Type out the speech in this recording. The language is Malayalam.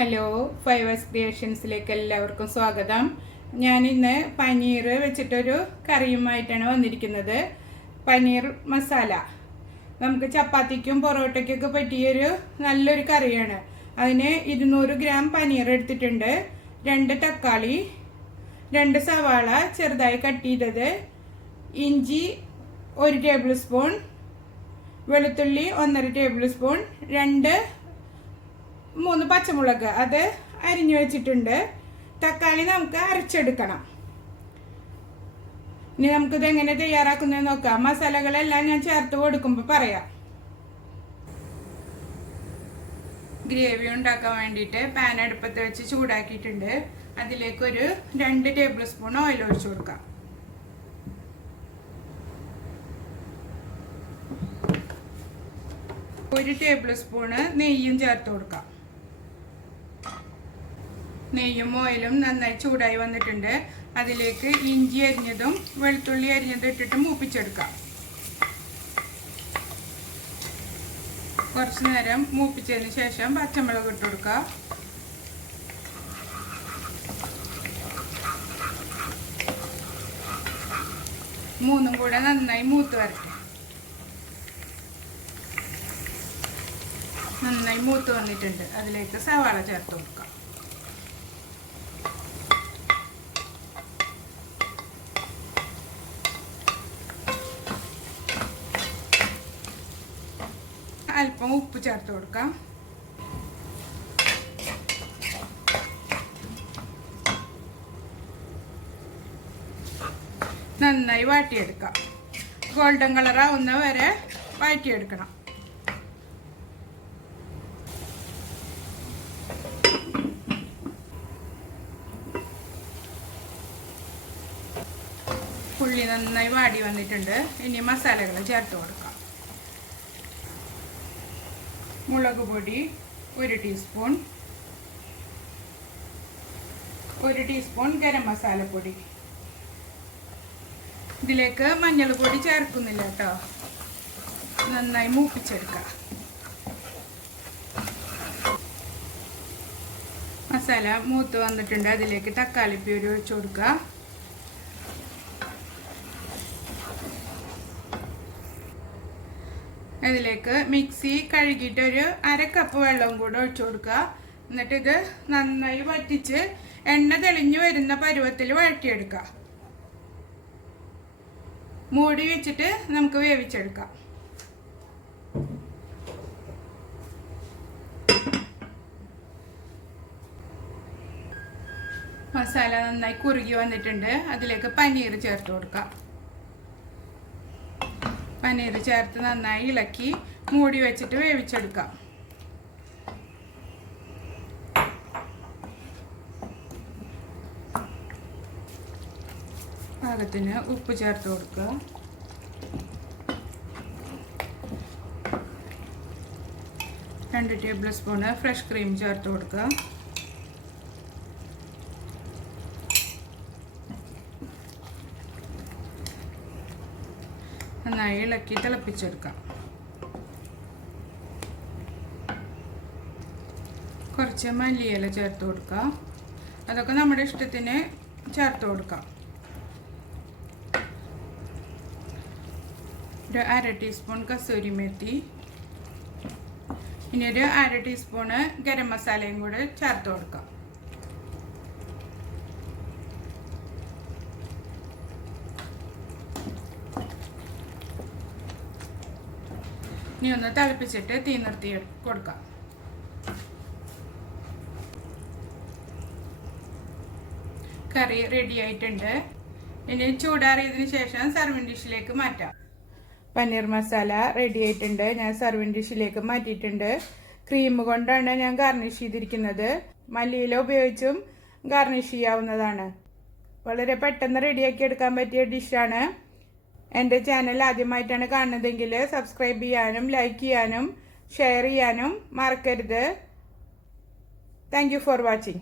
ഹലോ ഫൈവേഴ്സ് ക്രിയേഷൻസിലേക്ക് എല്ലാവർക്കും സ്വാഗതം. ഞാനിന്ന് പനീർ വെച്ചിട്ടൊരു കറിയുമായിട്ടാണ് വന്നിരിക്കുന്നത്. പനീർ മസാല നമുക്ക് ചപ്പാത്തിക്കും പൊറോട്ടയ്ക്കൊക്കെ പറ്റിയൊരു നല്ലൊരു കറിയാണ്. അതിന് 200 ഗ്രാം പനീർ എടുത്തിട്ടുണ്ട്, 2 തക്കാളി, 2 സവാള ചെറുതായി കട്ട് ചെയ്തത്, ഇഞ്ചി 1 ടേബിൾ സ്പൂൺ, വെളുത്തുള്ളി 1.5 ടേബിൾ സ്പൂൺ, 3 പച്ചമുളക് അത് അരിഞ്ഞു വെച്ചിട്ടുണ്ട്. തക്കാളി നമുക്ക് അരച്ചെടുക്കണം. ഇനി നമുക്കിത് എങ്ങനെ തയ്യാറാക്കുന്നത് നോക്കാം. മസാലകളെല്ലാം ഞാൻ ചേർത്ത് കൊടുക്കുമ്പോൾ പറയാം. ഗ്രേവി ഉണ്ടാക്കാൻ വേണ്ടിയിട്ട് പാൻ അടുപ്പത്ത് വെച്ച് ചൂടാക്കിയിട്ടുണ്ട്. അതിലേക്ക് ഒരു 2 ടേബിൾ സ്പൂൺ ഓയിൽ ഒഴിച്ചു കൊടുക്കാം. ഒരു ടേബിൾ സ്പൂണ് നെയ്യും ചേർത്ത് കൊടുക്കാം. നെയ്യും ഓയിലും നന്നായി ചൂടായി വന്നിട്ടുണ്ട്. അതിലേക്ക് ഇഞ്ചി അരിഞ്ഞതും വെളുത്തുള്ളി അരിഞ്ഞതും ഇട്ടിട്ട് മൂപ്പിച്ചെടുക്കാം. കുറച്ച് നേരം മൂപ്പിച്ചതിന് ശേഷം പച്ചമുളക് ഇട്ട് കൊടുക്കാം. മൂന്നും കൂടെ നന്നായി മൂത്ത് വരട്ടെ. നന്നായി മൂത്ത് വന്നിട്ടുണ്ട്. അതിലേക്ക് സവാള ചേർത്ത് കൊടുക്കാം. അല്പം ഉപ്പ് ചേർത്ത് കൊടുക്കാം. നന്നായി വാട്ടിയെടുക്കാം. ഗോൾഡൻ കളർ ആവുന്ന വരെ വാട്ടിയെടുക്കണം. ഉള്ളി നന്നായി വാടി വന്നിട്ടുണ്ട്. ഇനി മസാലകൾ ചേർത്ത് കൊടുക്കാം. മുളക് പൊടി 1 ടീസ്പൂൺ, 1 ടീസ്പൂൺ ഗരം മസാലപ്പൊടി. ഇതിലേക്ക് മഞ്ഞൾപ്പൊടി ചേർക്കുന്നില്ല കേട്ടോ. നന്നായി മൂപ്പിച്ചെടുക്കാം. മസാല മൂത്ത് വന്നിട്ടുണ്ട്. അതിലേക്ക് തക്കാളി പ്യൂരി ഒഴിച്ചു കൊടുക്കുക. ഇതിലേക്ക് മിക്സി കഴുകിയിട്ട് ഒരു 1/2 കപ്പ് വെള്ളവും കൂടെ ഒഴിച്ചു കൊടുക്കുക. എന്നിട്ട് ഇത് നന്നായി വറ്റിച്ച് എണ്ണ തെളിഞ്ഞു വരുന്ന പരുവത്തിൽ വഴറ്റിയെടുക്കുക. മൂടി വെച്ചിട്ട് നമുക്ക് വേവിച്ചെടുക്കാം. മസാല നന്നായി കുറുകി വന്നിട്ടുണ്ട്. അതിലേക്ക് പനീർ ചേർത്ത് കൊടുക്കാം. പനീർ ചേർത്ത് നന്നായി ഇളക്കി മൂടി വെച്ചിട്ട് വേവിച്ചെടുക്കാം. പാകത്തിന് ഉപ്പ് ചേർത്ത് കൊടുക്കുക. രണ്ട് ടേബിൾ സ്പൂണ് ഫ്രഷ് ക്രീം ചേർത്ത് കൊടുക്കുക. നന്നായി ഇളക്കി തിളപ്പിച്ചെടുക്കാം. കുറച്ച് മല്ലിയില ചേർത്ത് കൊടുക്കാം. അതൊക്കെ നമ്മുടെ ഇഷ്ടത്തിന് ചേർത്ത് കൊടുക്കാം. ഒരു 1/2 ടീസ്പൂൺ കസൂരി മേത്തി, ഇനി ഒരു 1/2 ടീസ്പൂണ് ഗരം മസാലയും കൂടെ ചേർത്ത് കൊടുക്കാം. ഇനി ഒന്ന് തിളപ്പിച്ചിട്ട് തീ നിർത്തി കൊടുക്കാം. കറി റെഡി ആയിട്ടുണ്ട്. ഇനി ചൂടാറിയതിന് ശേഷം സർവിംഗ് ഡിഷിലേക്ക് മാറ്റാം. പനീർ മസാല റെഡി ആയിട്ടുണ്ട്. ഞാൻ സർവിംഗ് ഡിഷിലേക്ക് മാറ്റിയിട്ടുണ്ട്. ക്രീം കൊണ്ടാണ് ഞാൻ ഗാർണിഷ് ചെയ്തിരിക്കുന്നത്. മല്ലിയില ഉപയോഗിച്ചും ഗാർണിഷ് ചെയ്യാവുന്നതാണ്. വളരെ പെട്ടെന്ന് റെഡിയാക്കി എടുക്കാൻ പറ്റിയ ഡിഷാണ്. എൻ്റെ ചാനൽ ആദ്യമായിട്ടാണ് കാണുന്നതെങ്കിൽ സബ്സ്ക്രൈബ് ചെയ്യാനും ലൈക്ക് ചെയ്യാനും ഷെയർ ചെയ്യാനും മറക്കരുത്. Thank you for watching.